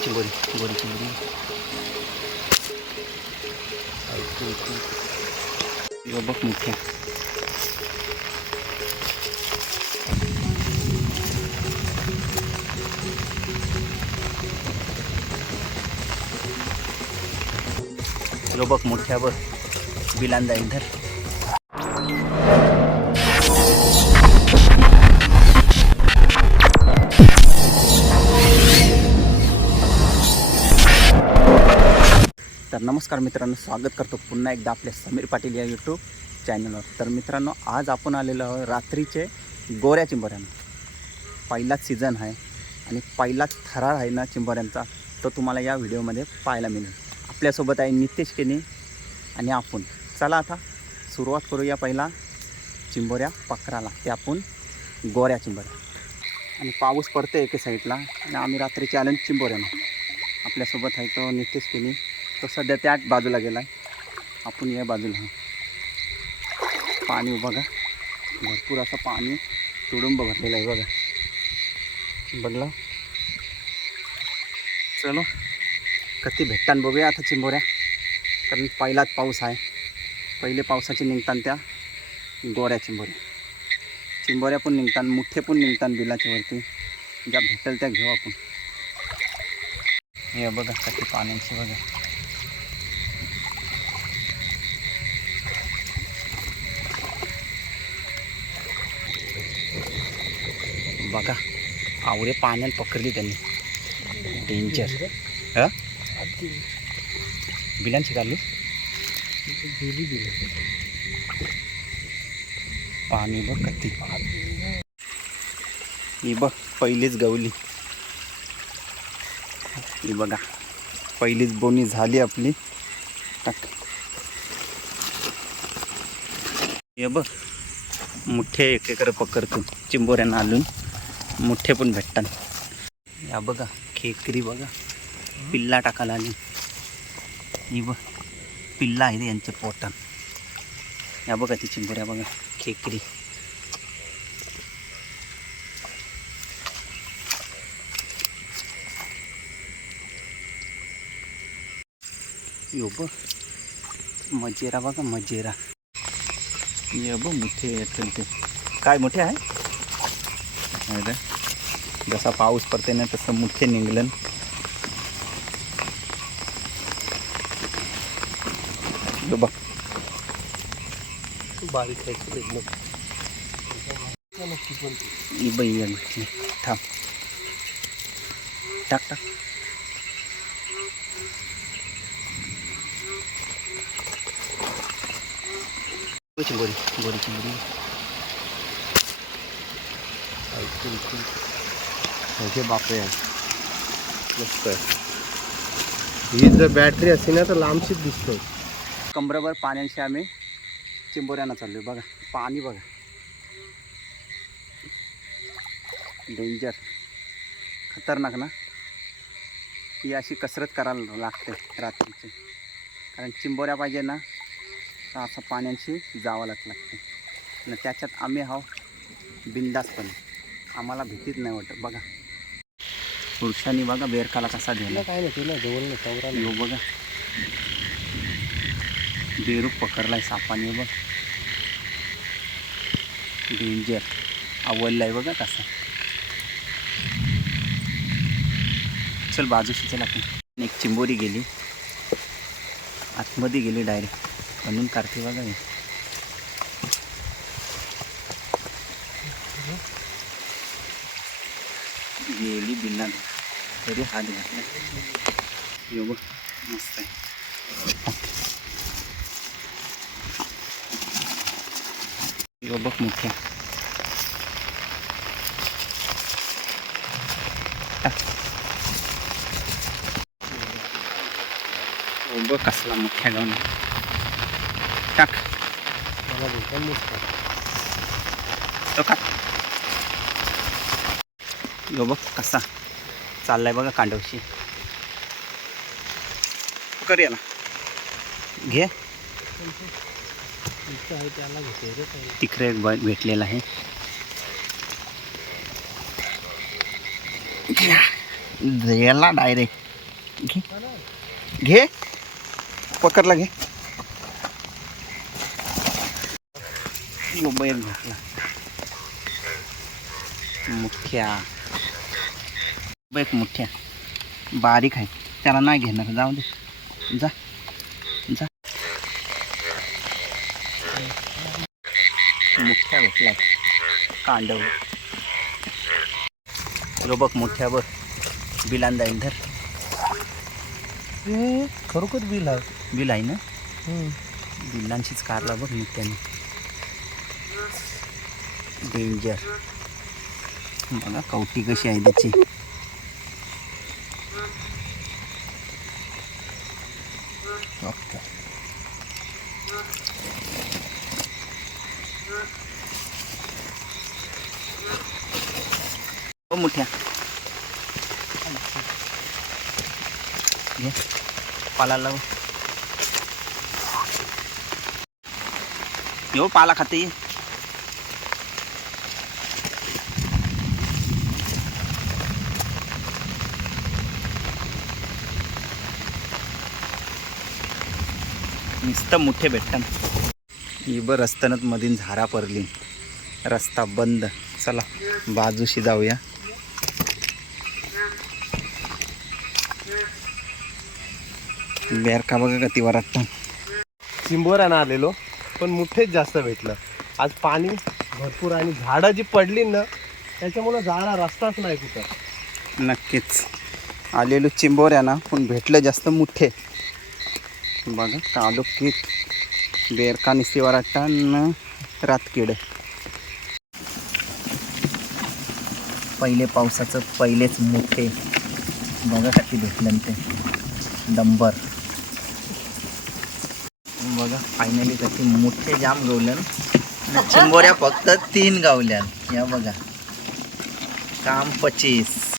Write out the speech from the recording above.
चिंबोरी चिंबोरी चिंबोरी यो बघ मुख्य बघ मोठ्यावर बिलांदा इंधर तर नमस्कार मित्रांनो स्वागत करतो पुन्हा एकदा आपल्या समीर पाटील या यूट्यूब चॅनलवर तर मित्रांनो आज आपण आलेलो आहोत रात्रीचे गोऱ्या चिंबऱ्यांना. पहिलाच सीझन आहे आणि पहिलाच थरार आहे ना चिंबोऱ्यांचा तो तुम्हाला या व्हिडिओमध्ये पाहायला मिळेल. आपल्यासोबत आहे नितेश केने आणि आपण. चला आता सुरुवात करूया पहिला चिंबोऱ्या पकराला. ते आपण गोऱ्या चिंबऱ्या. आणि पाऊस पडतो एके साईडला आणि आम्ही रात्रीचे आलो चिंबोऱ्यानं. आपल्यासोबत आहे तो नितेश केनी. तो सध्या त्याच बाजूला गेला आहे आपण या बाजूला. हा पाणी बघा. भरपूर असं पाणी तुडुंब भरलेलं आहे बघा. बघला? चलो. कधी भेटतान बघूया आता चिंबोऱ्या. कारण पहिलाच पाऊस आहे. पहिले पावसाचे निघतान त्या गोऱ्या चिंबोऱ्या. चिंबोऱ्या पण निघतान मुठे पण निघतान बिलाच्या वरती. ज्या भेटेल त्या घेऊ आपण. हे बघा कधी पाण्याची बघा. बघा. आवडे पाण्यात पकडली त्यांनी. डेंजर हा? बिलांची काढली? पाणी बघ कती. ही बघ पहिलीच गवली. ही बघा पहिलीच बोनी झाली आपली. टाक. हे बघ मुठ्ठे एकेकडे पकडतो चिंबोऱ्यांना आलून. मुठ्ठे पण भेटतात. या बघा खेकरी बघा. पिल्ला टाकायला आली. ही बघ पिल्ला आहे यांचे पोटान या बघा ती चिंबोऱ्या बघा खेकरी. यो बघ मजेरा बघा मजेरा. ये बघ मोठे येतील ते. काय मोठे आहे? जसा पाऊस पडते ना तसं मोठे निघलन यो बघ. बारीक. थांब. टाक टाक. चिंबोरी. चिंबोरी चिंबोरी. हे बापरे. मस्त ही जर बॅटरी असते ना तर लांबशीच दिसतो कमरेवर पाण्याशी आम्ही चिंबोऱ्यानं चाललो बघा पाणी बघा. डेंजर खतरनाक ना? ही अशी कसरत करायला लागते रात्रीची. कारण चिंबोऱ्या पाहिजे ना तर असं पाण्याशी जावंच लागते आणि त्याच्यात आम्ही हाव बिंदासपणे. आम्हाला भीतीच नाही वाटत. बघा. पुरुषांनी बघा बेरकाला कसा दिला काय नाही तुला जवळ नाही चौरा यो बघा. बेरूप पकडलाय सापाने बघ. डेंजर आवडलाय बघा कसा. चल बाजूशी चल आपण. एक चिंबोरी गेली. आतमध्ये गेली डायरेक्ट म्हणून काढते बघा. गेली बिल्ला तरी हात घातला यो बघ मस्त आहे यो बघ मुख्य यो बघ कसला मुख्य गाऊन टाक मला बोलता नुसतं तो का यो बघ कसा चाललाय बघा कांडवशी. कर याला. घे. तिकडे एक ब- भेटलेला आहे. याला डायरेक्ट घे. घे. पकडला घे. यो घातला एक मुठ्या. बारीक आहे. त्याला नाही घेणार. जाऊ दे. जा. जा. मुठ्या भेटलाय कांडव. रो बघ मोठ्या बघ. बिलांदा इंधर खरोखर बिल आहे. बिल आहे ना? बिलांशीच कारला बघ नित्याने डेंजर बघा कवटी कशी आहे त्याची मोठ्या. घे पाला लाव. यो पाला खाते नुसतं मोठे भेटतात ही बर रस्त्यानंच मधीन झारा पडली. रस्ता बंद. चला बाजूशी जाऊया. बेरका बघा का ती वरात चिंबोऱ्यानं आलेलो पण मुठेच जास्त भेटलं. आज पाणी भरपूर आणि झाडं जी पडली ना त्याच्यामुळं जायला रस्ताच नाही कुठं. नक्कीच. आलेलो चिंबोऱ्या ना पण भेटलं जास्त मुठे. बघा कालोकीत बेरका निस्ती वराटा न रातकिड. पहिले पावसाचं पहिलेच मोठे. बघा किती भेटलं ते. डंबर. बघा फायनली कशी मोठे जाम गवलन चिंबोऱ्या फक्त तीन गावल्यान. या बघा. काम पचीस.